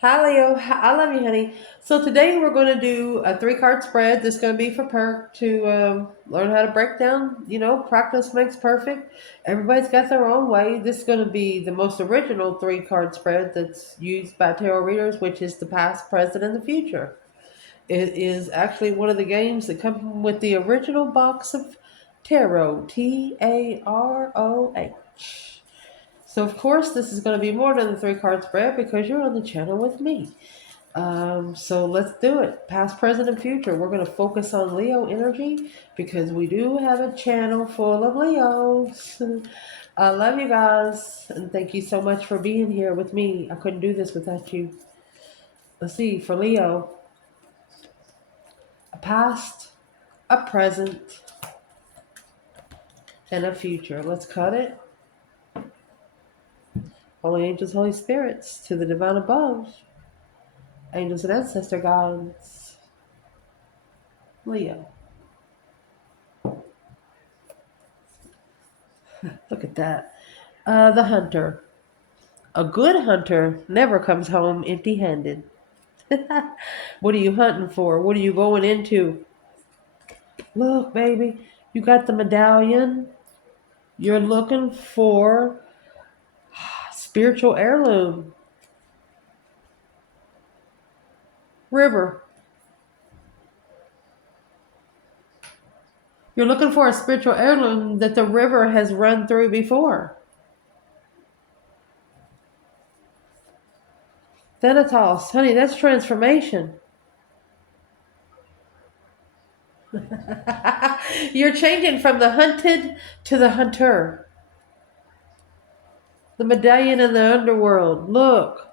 Hi Leo, I love you, honey. So today we're going to do a three-card spread. That's going to be for Perk to learn how to break down. Practice makes perfect. Everybody's got their own way. This is going to be the most original three-card spread that's used by tarot readers, which is the past, present, and the future. It is actually one of the games that come with the original box of tarot, Taroh. So of course this is going to be more than the three-card spread because you're on the channel with me. So let's do it. Past, present, and future. We're going to focus on Leo energy because we do have a channel full of Leos. I love you guys, and thank you so much for being here with me. I couldn't do this without you. Let's see, for Leo, a past, a present, and a future. Let's cut it. Holy angels, Holy spirits, to the divine above, angels and ancestor gods, Leo. Look at that. The hunter. A good hunter never comes home empty handed. What are you hunting for? What are you going into? Look, baby, you got the medallion. You're looking for spiritual heirloom. River. You're looking for a spiritual heirloom that the river has run through before. Thanatos, honey, that's transformation. You're changing from the hunted to the hunter. The medallion in the underworld. Look.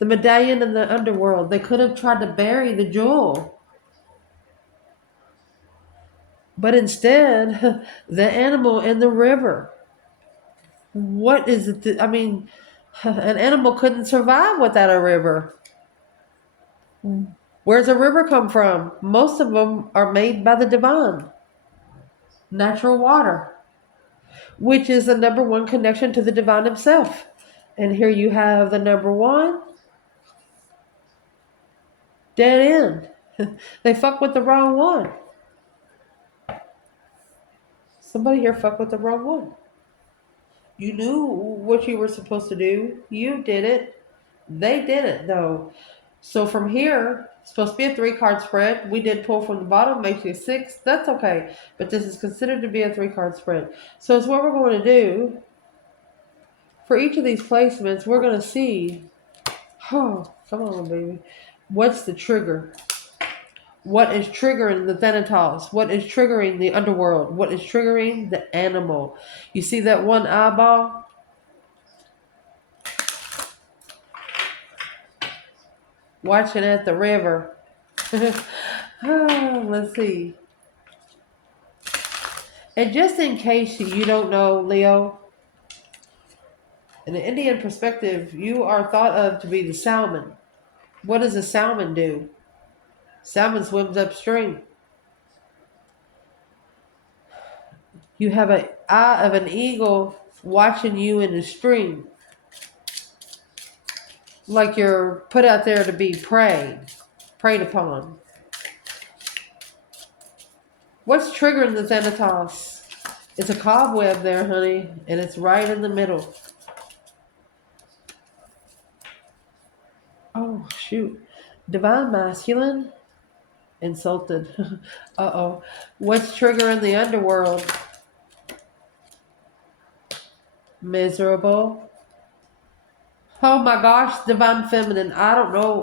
The medallion in the underworld. They could have tried to bury the jewel. But instead, the animal in the river. What is it? I mean, an animal couldn't survive without a river. Where's a river come from? Most of them are made by the divine. Natural water, which is the number one connection to the divine himself. And here you have the number one, dead end. They fuck with the wrong one. Somebody here fuck with the wrong one. You knew what you were supposed to do. You did it. They did it, though. So from here, it's supposed to be a three-card spread. We did pull from the bottom, makes you six. That's okay. But this is considered to be a three-card spread. So it's what we're going to do. For each of these placements, we're going to see, oh, come on, baby. What's the trigger? What is triggering the Thanatos? What is triggering the underworld? What is triggering the animal? You see that one eyeball? Watching at the river. Let's see. And just in case you don't know, Leo, in an Indian perspective, you are thought of to be the salmon. What does a salmon do? Salmon swims upstream. You have an eye of an eagle watching you in the stream. Like you're put out there to be preyed upon. What's triggering the Thanatos? It's a cobweb there, honey, and it's right in the middle. Oh, shoot. Divine masculine? Insulted. Uh-oh. What's triggering the underworld? Miserable. Oh my gosh, divine feminine. I don't know.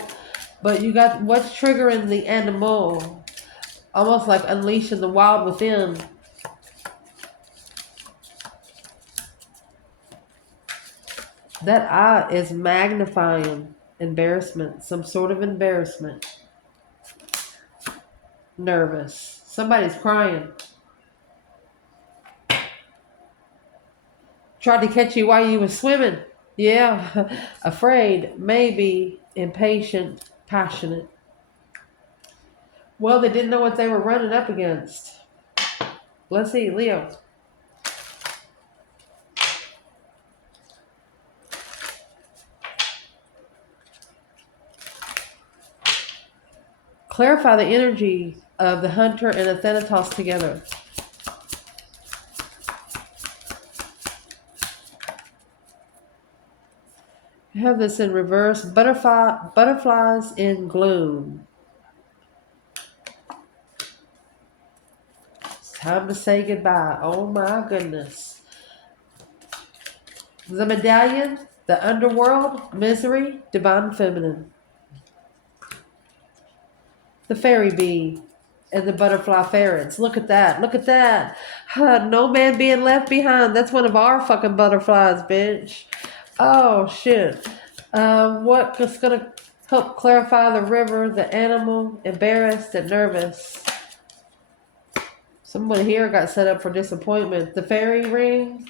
But you got what's triggering the animal? Almost like unleashing the wild within. That eye is magnifying embarrassment. Some sort of embarrassment. Nervous. Somebody's crying. Tried to catch you while you were swimming. Yeah. Afraid. Maybe. Impatient. Passionate. Well, they didn't know what they were running up against. Let's see, Leo. Clarify the energy of the hunter and the Thanatos together. I have this in reverse. Butterflies in gloom. It's time to say goodbye. Oh my goodness. The medallion, the underworld, misery, divine feminine. The fairy bee and the butterfly ferrets. Look at that. Look at that. No man being left behind. That's one of our fucking butterflies, bitch. Oh, shit. What is going to help clarify the river, the animal, embarrassed and nervous? Someone here got set up for disappointment. The fairy ring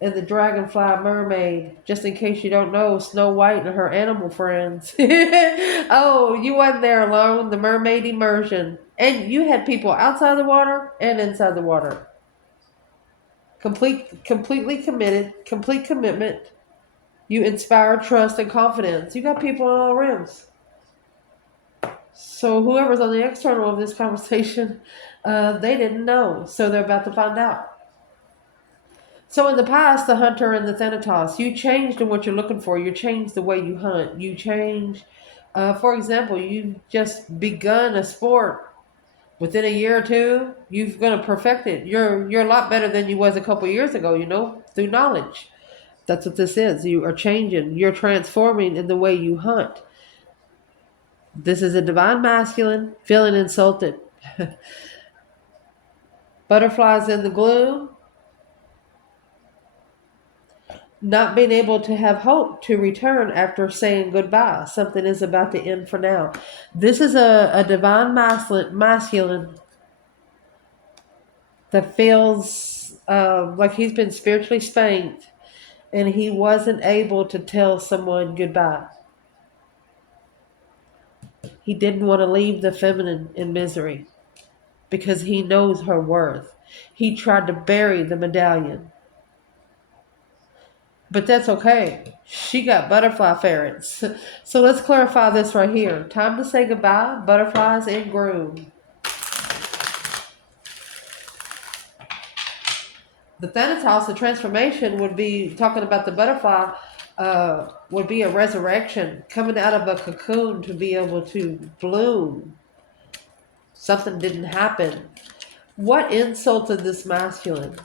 and the dragonfly mermaid. Just in case you don't know, Snow White and her animal friends. Oh, you wasn't there alone. The mermaid immersion. And you had people outside the water and inside the water. Completely committed, complete commitment. You inspire trust and confidence. You got people in all rooms. So whoever's on the external of this conversation, they didn't know. So they're about to find out. So in the past, the hunter and the Thanatos, you changed in what you're looking for. You changed the way you hunt. You change, for example, you've just begun a sport. Within a year or two, you're going to perfect it. You're a lot better than you was a couple years ago, through knowledge. That's what this is. You are changing. You're transforming in the way you hunt. This is a divine masculine feeling insulted. Butterflies in the gloom. Not being able to have hope to return after saying goodbye. Something is about to end for now. This is a divine masculine that feels like he's been spiritually spanked and he wasn't able to tell someone goodbye. He didn't want to leave the feminine in misery because he knows her worth. He tried to bury the medallion. But that's okay. She got butterfly ferrets. So let's clarify this right here. Time to say goodbye. Butterflies in gloom. The Thanatos, the transformation would be talking about the butterfly, would be a resurrection, coming out of a cocoon to be able to bloom. Something didn't happen. What insulted this masculine?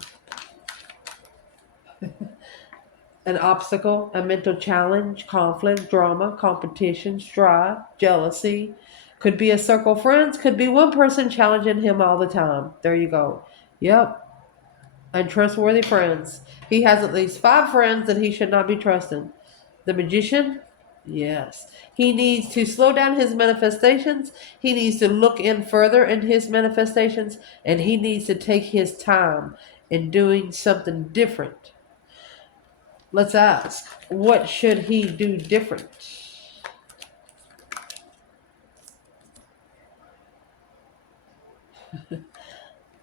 An obstacle, a mental challenge, conflict, drama, competition, strife, jealousy. Could be a circle of friends, could be one person challenging him all the time. There you go. Yep. Untrustworthy friends. He has at least 5 friends that he should not be trusting. The magician? Yes. He needs to slow down his manifestations. He needs to look in further in his manifestations. And he needs to take his time in doing something different. Let's ask, what should he do different?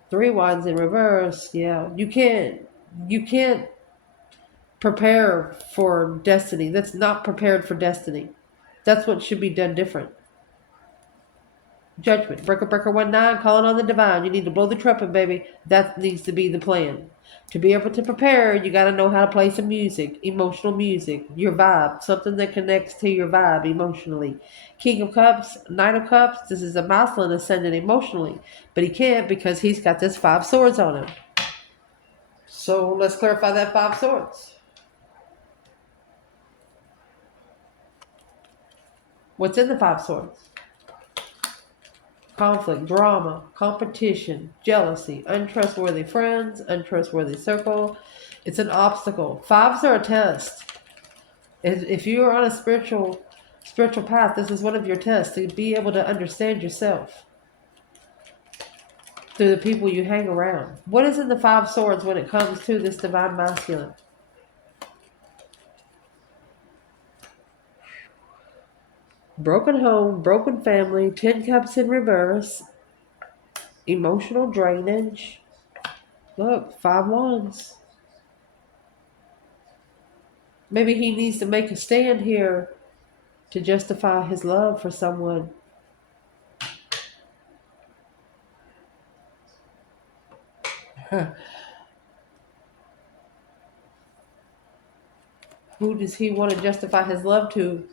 Three wands in reverse. Yeah, you can't prepare for destiny. That's not prepared for destiny. That's what should be done different. Judgment. Breaker 19, calling on the divine. You need to blow the trumpet, baby. That needs to be the plan. To be able to prepare, you got to know how to play some music, emotional music, your vibe, something that connects to your vibe emotionally. King of Cups, Knight of Cups, this is a masculine ascendant emotionally, but he can't because he's got this 5 swords on him. So let's clarify that 5 swords. What's in the 5 swords? Conflict, drama, competition, jealousy, untrustworthy friends, untrustworthy circle. It's an obstacle. 5s are a test. If you are on a spiritual path, this is one of your tests to be able to understand yourself through the people you hang around. What is in the 5 swords when it comes to this divine masculine? Broken home, broken family, 10 cups in reverse, emotional drainage. Look, 5 wands. Maybe he needs to make a stand here to justify his love for someone. Who does he want to justify his love to?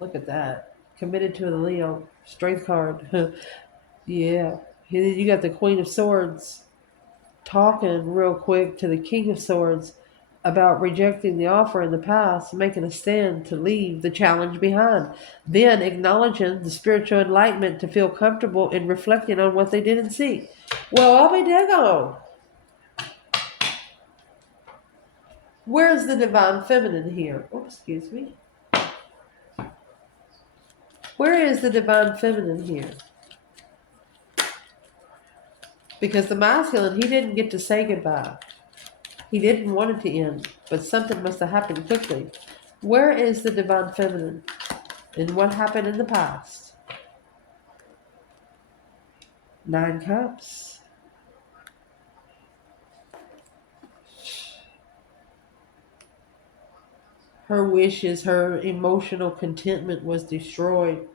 Look at that. Committed to the Leo. Strength card. Yeah. You got the Queen of Swords talking real quick to the King of Swords about rejecting the offer in the past, making a stand to leave the challenge behind, then acknowledging the spiritual enlightenment to feel comfortable in reflecting on what they didn't see. Well, I'll be daggone. Where's the divine feminine here? Oh, excuse me. Where is the divine feminine here? Because the masculine, he didn't get to say goodbye. He didn't want it to end, but something must have happened quickly. Where is the divine feminine? And what happened in the past? 9 cups. Her wishes, her emotional contentment was destroyed.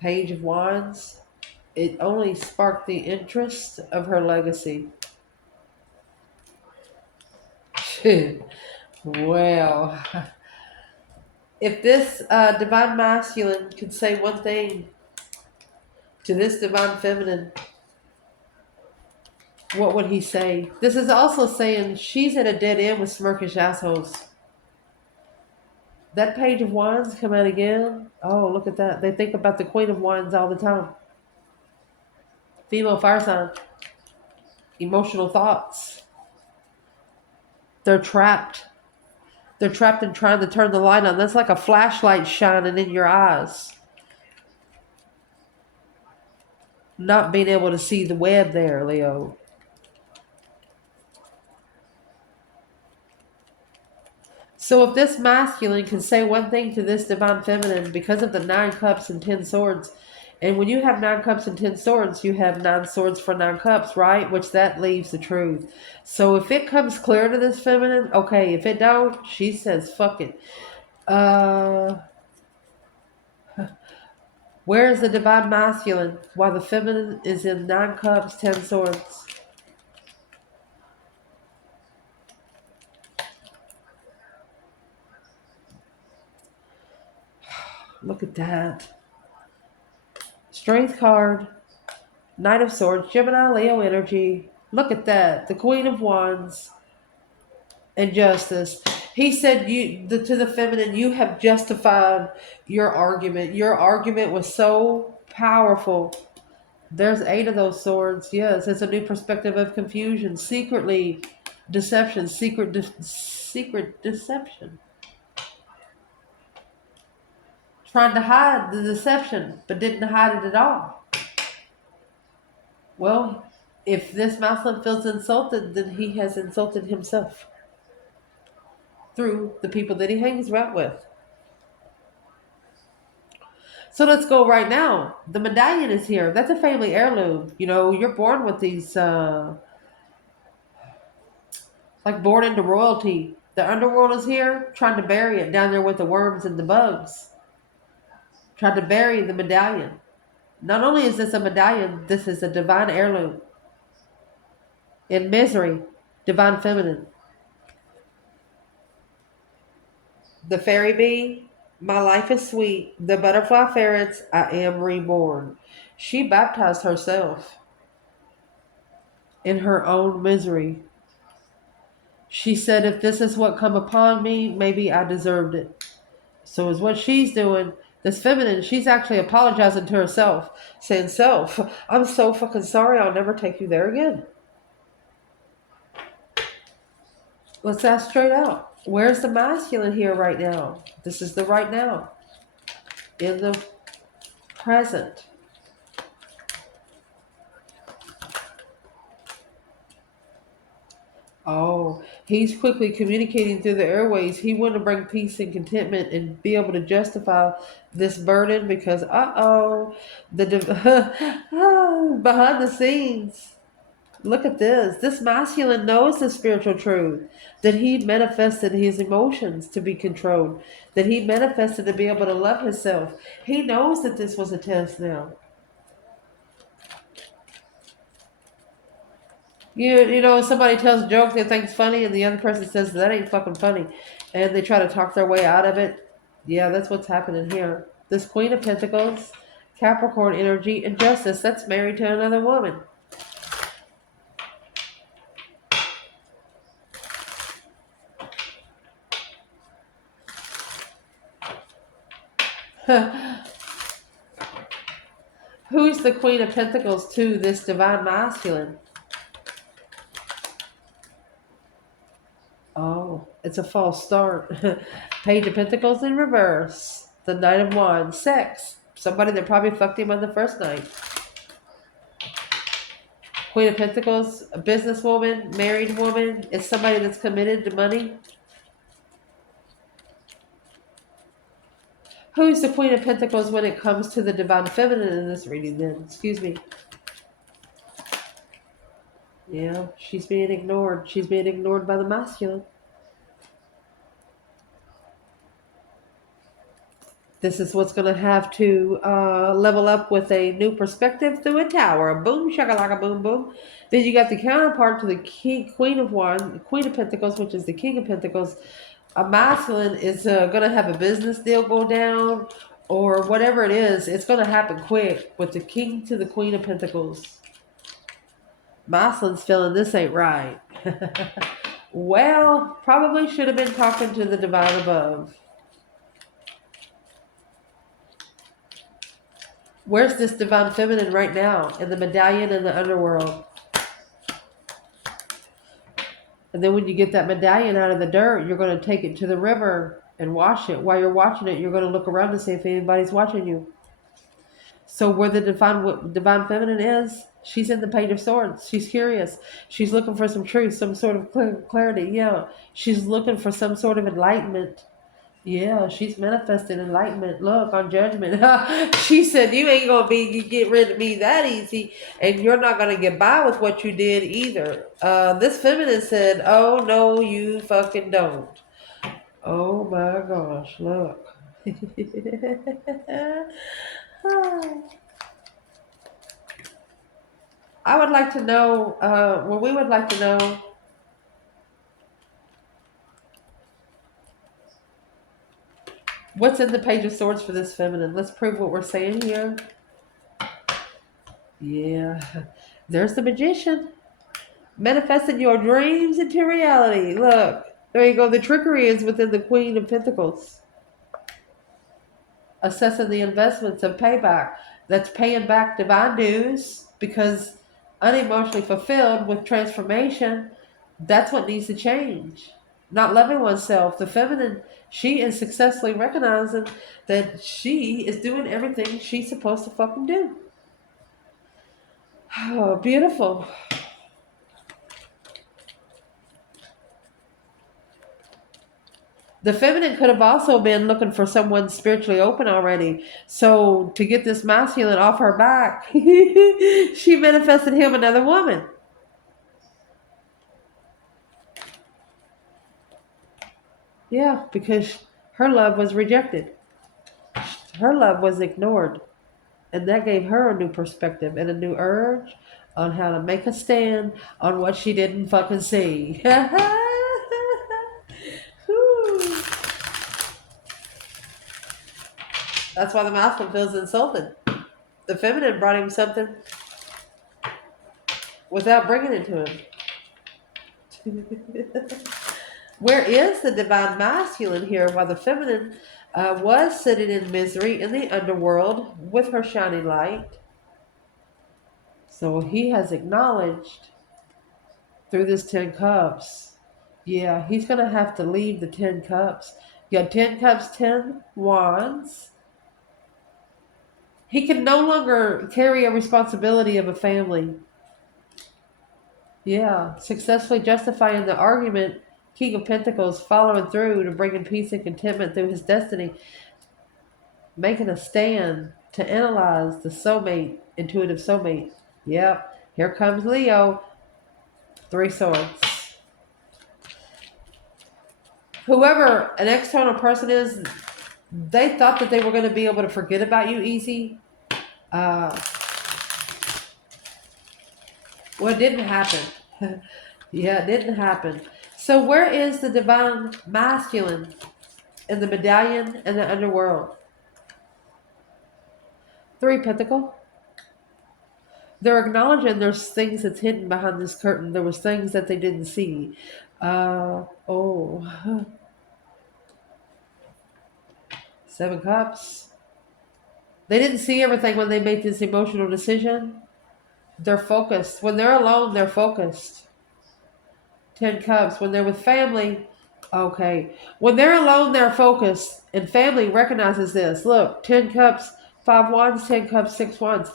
Page of Wands. It only sparked the interest of her legacy. Well, if this divine masculine could say one thing to this divine feminine, what would he say? This is also saying she's at a dead end with smirkish assholes. That Page of Wands come out again. Oh, look at that. They think about the Queen of Wands all the time. Female fire sign. Emotional thoughts. They're trapped. They're trapped in trying to turn the light on. That's like a flashlight shining in your eyes. Not being able to see the web there, Leo. So if this masculine can say one thing to this divine feminine because of the 9 cups and 10 swords, and when you have 9 cups and 10 swords, you have 9 swords for 9 cups, right? Which that leaves the truth. So if it comes clear to this feminine, okay. If it don't, she says, fuck it. Where is the divine masculine while the feminine is in 9 cups, 10 swords? Look at that. Strength card. Knight of Swords. Gemini, Leo energy. Look at that. The Queen of Wands. And Justice. He said to the feminine, you have justified your argument. Your argument was so powerful. There's 8 of those swords. Yes, it's a new perspective of confusion. Secretly, deception. Secret deception. Trying to hide the deception, but didn't hide it at all. Well, if this masculine feels insulted, then he has insulted himself through the people that he hangs around with. So let's go right now. The medallion is here. That's a family heirloom. You know, you're born with these, like born into royalty. The underworld is here, trying to bury it down there with the worms and the bugs. Trying to bury the medallion. Not only is this a medallion, this is a divine heirloom. In misery, divine feminine. The fairy bee, my life is sweet. The butterfly ferrets, I am reborn. She baptized herself in her own misery. She said, if this is what come upon me, maybe I deserved it. So is what she's doing. This feminine, she's actually apologizing to herself, saying, self, I'm so fucking sorry, I'll never take you there again. Let's ask straight out. Where's the masculine here right now? This is the right now. In the present. Oh, he's quickly communicating through the airways. He wanted to bring peace and contentment and be able to justify this burden because, behind the scenes, look at this. This masculine knows the spiritual truth that he manifested his emotions to be controlled, that he manifested to be able to love himself. He knows that this was a test now. You know, somebody tells a joke they think's funny, and the other person says that ain't fucking funny, and they try to talk their way out of it. Yeah, that's what's happening here. This Queen of Pentacles, Capricorn energy, and Justice. That's married to another woman. Who's the Queen of Pentacles to this divine masculine? Oh, it's a false start. Page of Pentacles in reverse. The Knight of Wands. Sex. Somebody that probably fucked him on the first night. Queen of Pentacles, a businesswoman, married woman. It's somebody that's committed to money. Who's the Queen of Pentacles when it comes to the divine feminine in this reading then? Excuse me. Yeah, she's being ignored. She's being ignored by the masculine. This is what's going to have to level up with a new perspective through a tower. Boom, shakalaka, boom, boom. Then you got the counterpart to the Queen of Wands, Queen of Pentacles, which is the King of Pentacles. A masculine is going to have a business deal go down, or whatever it is. It's going to happen quick with the King to the Queen of Pentacles. Masculine's feeling this ain't right. Well, probably should have been talking to the divine above. Where's this divine feminine right now? In the medallion in the underworld. And then when you get that medallion out of the dirt, you're going to take it to the river and wash it. While you're watching it, you're going to look around to see if anybody's watching you. So where the divine feminine is, she's in the Page of Swords. She's curious. She's looking for some truth, some sort of clarity. Yeah. She's looking for some sort of enlightenment. Yeah, she's manifesting enlightenment. Look, on Judgment. She said, you ain't going to be get rid of me that easy, and you're not going to get by with what you did either. This feminine said, oh, no, you fucking don't. Oh, my gosh, look. I would like to know, we would like to know, what's in the Page of Swords for this feminine? Let's prove what we're saying here. Yeah, there's the Magician. Manifesting your dreams into reality. Look, there you go. The trickery is within the Queen of Pentacles. Assessing the investments of payback. That's paying back divine dues because unemotionally fulfilled with transformation. That's what needs to change. Not loving oneself. The feminine, she is successfully recognizing that she is doing everything she's supposed to fucking do. Oh, beautiful. The feminine could have also been looking for someone spiritually open already. So to get this masculine off her back, she manifested him another woman. Yeah, because her love was rejected. Her love was ignored. And that gave her a new perspective and a new urge on how to make a stand on what she didn't fucking see. That's why the masculine feels insulted. The feminine brought him something without bringing it to him. Where is the divine masculine here while the feminine was sitting in misery in the underworld with her shining light? So he has acknowledged through this 10 cups. Yeah, he's going to have to leave the 10 cups. You got 10 cups, 10 wands. He can no longer carry a responsibility of a family. Yeah, successfully justifying the argument. King of Pentacles following through to bringing peace and contentment through his destiny. Making a stand to analyze the soulmate, intuitive soulmate. Yep, here comes Leo. 3 swords. Whoever an external person is, they thought that they were going to be able to forget about you easy. Well, it didn't happen. Yeah, it didn't happen. So where is the divine masculine in the medallion and the underworld? Three pentacle. They're acknowledging there's things that's hidden behind this curtain. There was things that they didn't see. Oh, Seven Cups. They didn't see everything when they made this emotional decision. They're focused. When they're alone, they're focused. 10 Cups. When they're with family, okay. When they're alone, they're focused. And family recognizes this. Look, 10 Cups, 5 Wands, 10 Cups, 6 Wands.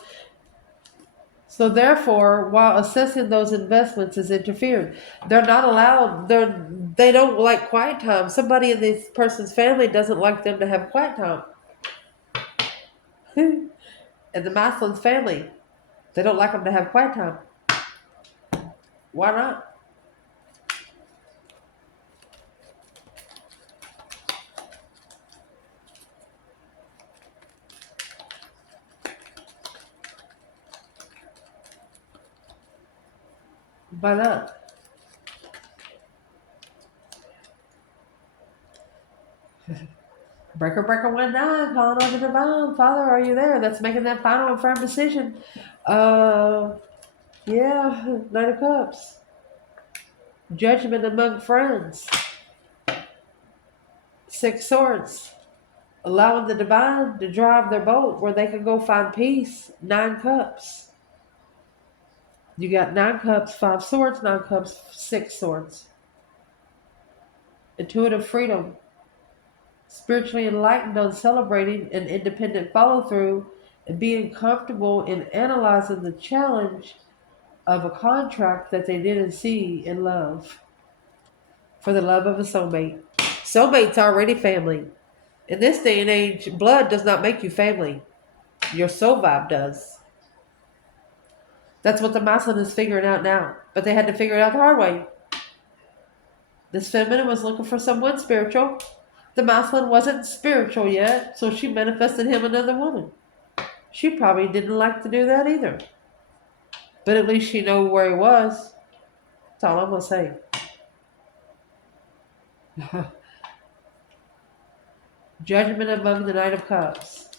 So therefore, while assessing those investments is interfered, they're not allowed. They don't like quiet time. Somebody in this person's family doesn't like them to have quiet time. And the masculine's family, they don't like them to have quiet time. Why not? Why not? Breaker, breaker, 1-9, calling on the divine. Father, are you there? That's making that final and firm decision. Uh, yeah, 9 of Cups. Judgment among friends. 6 Swords. Allowing the divine to drive their boat where they can go find peace. 9 Cups. You got 9 Cups, 5 Swords, 9 Cups, 6 Swords. Intuitive freedom. Spiritually enlightened on celebrating an independent follow through and being comfortable in analyzing the challenge of a contract that they didn't see in love. For the love of a soulmate. Soulmate's already family. In this day and age, blood does not make you family. Your soul vibe does. That's what the masculine is figuring out now. But they had to figure it out the hard way. This feminine was looking for someone spiritual. The masculine wasn't spiritual yet, so she manifested him another woman. She probably didn't like to do that either. But at least she knew where he was. That's all I'm going to say. Judgment among the 9 of Cups.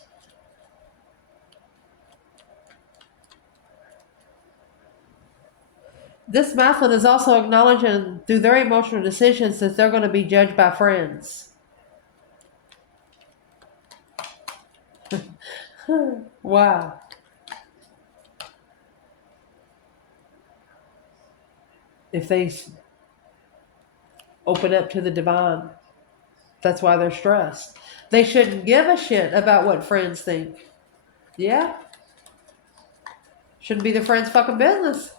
This masculine is also acknowledging through their emotional decisions that they're going to be judged by friends. Wow. If they open up to the divine, that's why they're stressed. They shouldn't give a shit about what friends think. Yeah? Shouldn't be the friend's fucking business.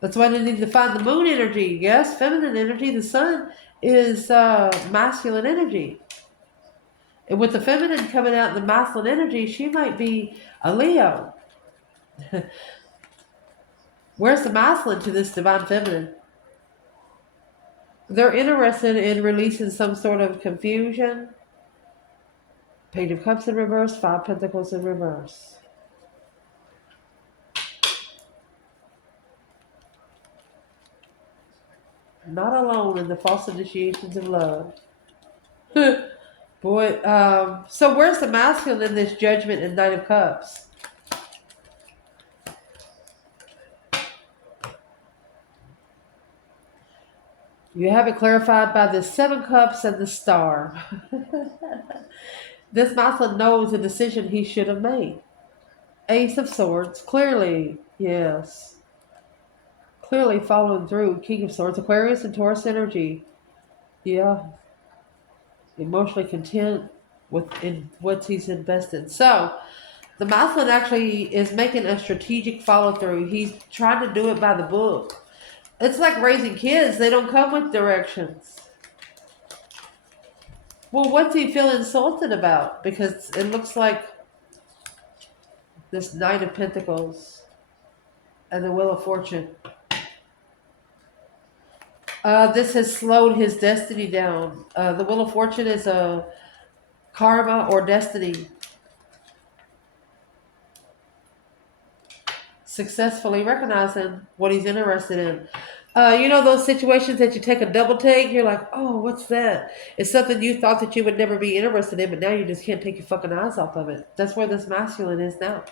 That's why they need to find the moon energy. Yes, feminine energy. The sun is masculine energy. And with the feminine coming out in the masculine energy, she might be a Leo. Where's the masculine to this divine feminine? They're interested in releasing some sort of confusion. Page of Cups in reverse, 5 Pentacles in reverse. Not alone in the false initiations of love. Boy, so where's the masculine in this judgment and 9 of Cups? You have it clarified by the 7 Cups and the Star. This masculine knows the decision he should have made. Ace of Swords, clearly, yes. Clearly following through. King of Swords, Aquarius and Taurus energy. Yeah. Emotionally content in what he's invested. So, the masculine actually is making a strategic follow through. He's trying to do it by the book. It's like raising kids. They don't come with directions. Well, what's he feel insulted about? Because it looks like this Knight of Pentacles and the Wheel of Fortune. This has slowed his destiny down. The Wheel of Fortune is a karma or destiny. successfully recognizing what he's interested in. Those situations that you take a double take, you're like, oh, what's that? It's something you thought that you would never be interested in, but now you just can't take your fucking eyes off of it. That's where this masculine is now.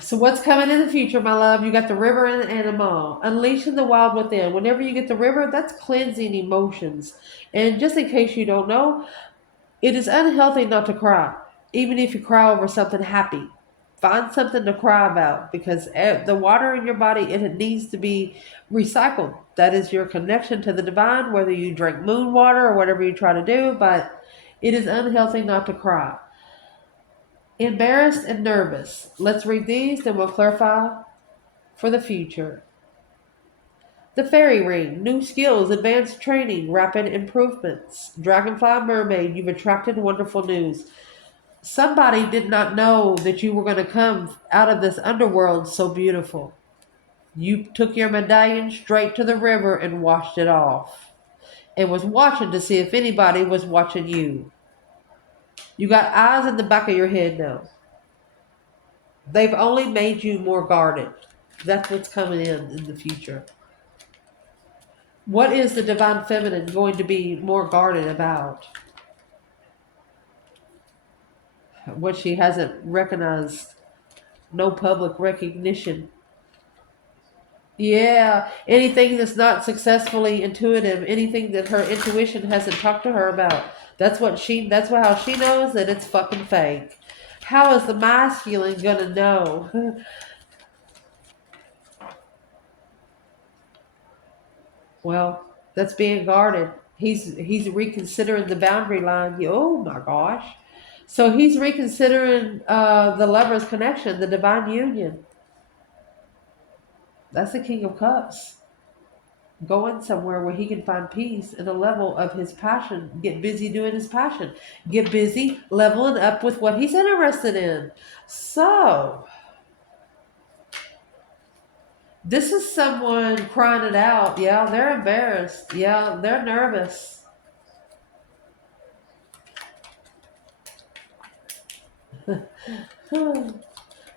So what's coming in the future, my love? You got the river and the animal. Unleashing the wild within. Whenever you get the river, that's cleansing emotions. And just in case you don't know, it is unhealthy not to cry, even if you cry over something happy. Find something to cry about because the water in your body, it needs to be recycled. That is your connection to the divine, whether you drink moon water or whatever you try to do, but it is unhealthy not to cry. Embarrassed and nervous. Let's read these, then we'll clarify for the future. The fairy ring, new skills, advanced training, rapid improvements. Dragonfly mermaid, you've attracted wonderful news. Somebody did not know that you were going to come out of this underworld so beautiful. You took your medallion straight to the river and washed it off. And was watching to see if anybody was watching you. You got eyes in the back of your head now. They've only made you more guarded. That's what's coming in the future. What is the divine feminine going to be more guarded about? What she hasn't recognized. No public recognition. Yeah, anything that's not successfully intuitive, anything that her intuition hasn't talked to her about. That's how she knows that it's fucking fake. How is the masculine gonna know? Well, that's being guarded. He's reconsidering the boundary line. Oh my gosh. So he's reconsidering the lover's connection, the divine union. That's the King of Cups. Going somewhere where he can find peace and a level of his passion. Get busy doing his passion. Get busy leveling up with what he's interested in. So, this is someone crying it out. Yeah, they're embarrassed. Yeah, they're nervous.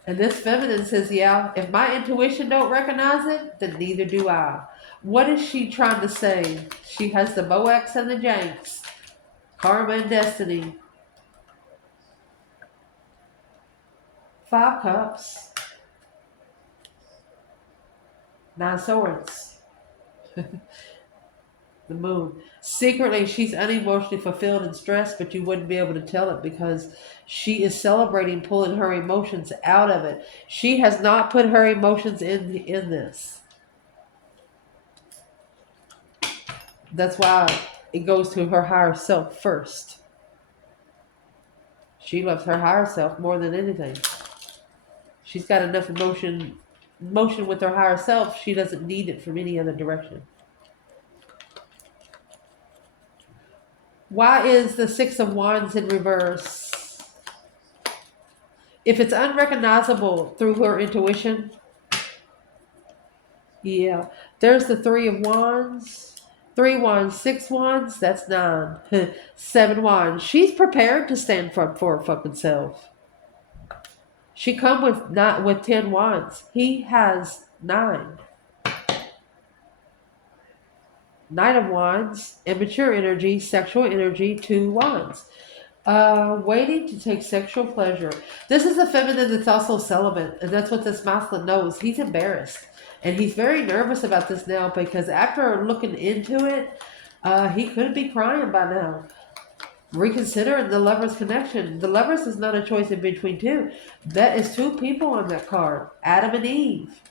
And this feminine says, yeah, if my intuition don't recognize it, then neither do I. What is she trying to say? She has the Boax and the Janks. Karma and destiny. 5 cups. 9 swords. The moon. Secretly, she's unemotionally fulfilled and stressed, but you wouldn't be able to tell it because she is celebrating pulling her emotions out of it. She has not put her emotions in this. That's why it goes to her higher self first. She loves her higher self more than anything. She's got enough emotion with her higher self. She doesn't need it from any other direction. Why is the 6 of Wands in reverse? If it's unrecognizable through her intuition, yeah. There's the 3 of Wands. 3 Wands, 6 Wands, that's 9. 7 Wands. She's prepared to stand for her fucking self. She come with 10 Wands. He has 9. Knight of Wands, immature energy, sexual energy, 2 Wands. Waiting to take sexual pleasure. This is a feminine that's also celibate, and that's what this masculine knows. He's embarrassed, and he's very nervous about this now because after looking into it, he could be crying by now. Reconsider the lover's connection. The lover's is not a choice in between two. That is 2 people on that card, Adam and Eve.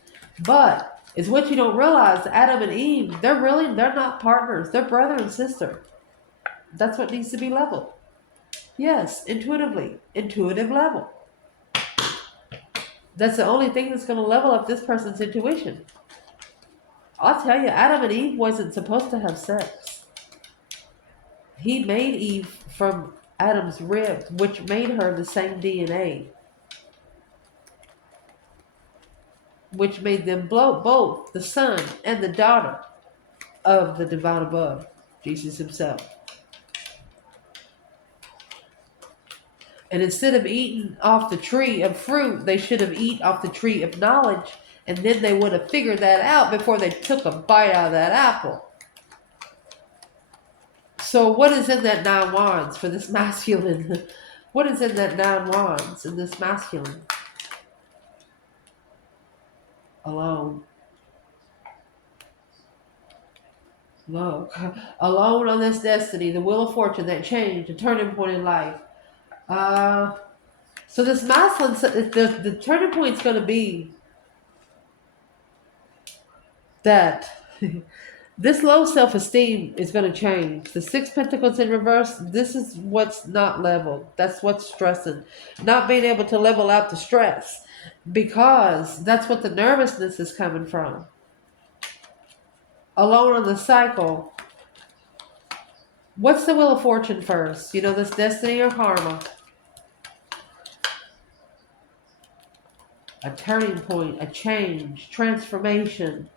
But it's what you don't realize. Adam and Eve, they're not partners. They're brother and sister. That's what needs to be leveled. Yes, intuitive level. That's the only thing that's going to level up this person's intuition. I'll tell you, Adam and Eve wasn't supposed to have sex. He made Eve from Adam's rib, which made her the same DNA. Which made them both the son and the daughter of the divine above, Jesus himself. And instead of eating off the tree of fruit, they should have eaten off the tree of knowledge. And then they would have figured that out before they took a bite out of that apple. So what is in that 9 wands for this masculine? What is in that 9 wands in this masculine? Alone. Look. Alone on this destiny, the wheel of fortune, that change, the turning point in life. So this masculine, the turning point is going to be that this low self-esteem is going to change. The 6 pentacles in reverse, this is what's not leveled. That's what's stressing. Not being able to level out the stress, because that's what the nervousness is coming from. Alone on the cycle. What's the wheel of fortune first? This destiny or karma? A turning point, a change, transformation.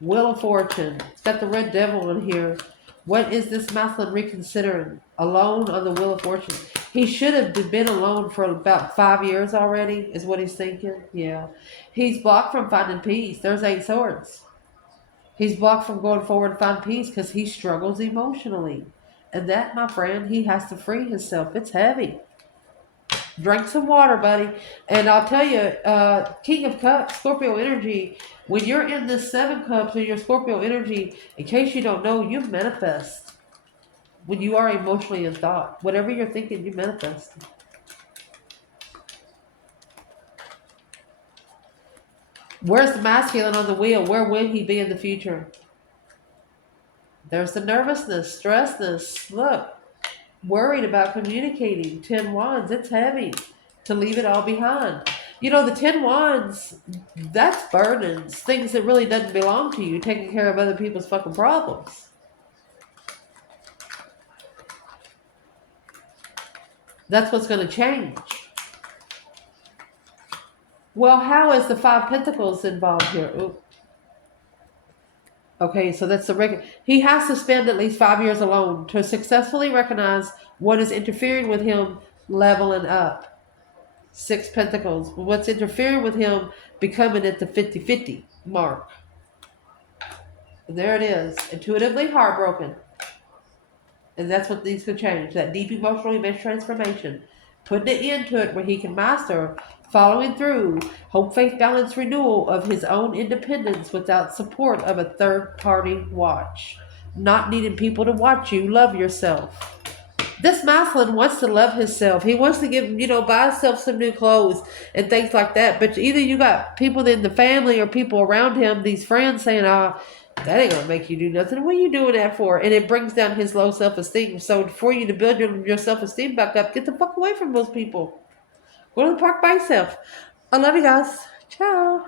Wheel of Fortune. It's got the red devil in here. What is this masculine reconsidering? Alone on the Wheel of Fortune. He should have been alone for about 5 years already, is what he's thinking. Yeah. He's blocked from finding peace. There's 8 swords. He's blocked from going forward and find peace because he struggles emotionally. And that, my friend, he has to free himself. It's heavy. Drink some water, buddy. And I'll tell you, King of Cups, Scorpio energy, when you're in this 7 cups in your Scorpio energy, in case you don't know, you manifest. When you are emotionally in thought, whatever you're thinking, you manifest. Where's the masculine on the wheel? Where will he be in the future? There's the nervousness, stressness. Look. Worried about communicating. 10 wands, it's heavy to leave it all behind. The 10 wands, that's burdens, things that really doesn't belong to you, taking care of other people's fucking problems. That's what's going to change. Well, how is the 5 pentacles involved here? Ooh. Okay, so that's the record. He has to spend at least 5 years alone to successfully recognize what is interfering with him leveling up. 6 pentacles. What's interfering with him becoming at the 50-50 mark. And there it is. Intuitively heartbroken. And that's what needs to change. That deep emotional event transformation. Putting it into it where he can master, following through, hope, faith, balance, renewal of his own independence without support of a third party watch. Not needing people to watch you. Love yourself. This masculine wants to love himself. He wants to buy himself some new clothes and things like that. But either you got people in the family or people around him, these friends saying, that ain't going to make you do nothing. What are you doing that for? And it brings down his low self-esteem. So for you to build your self-esteem back up, get the fuck away from those people. Go to the park by yourself. I love you guys. Ciao.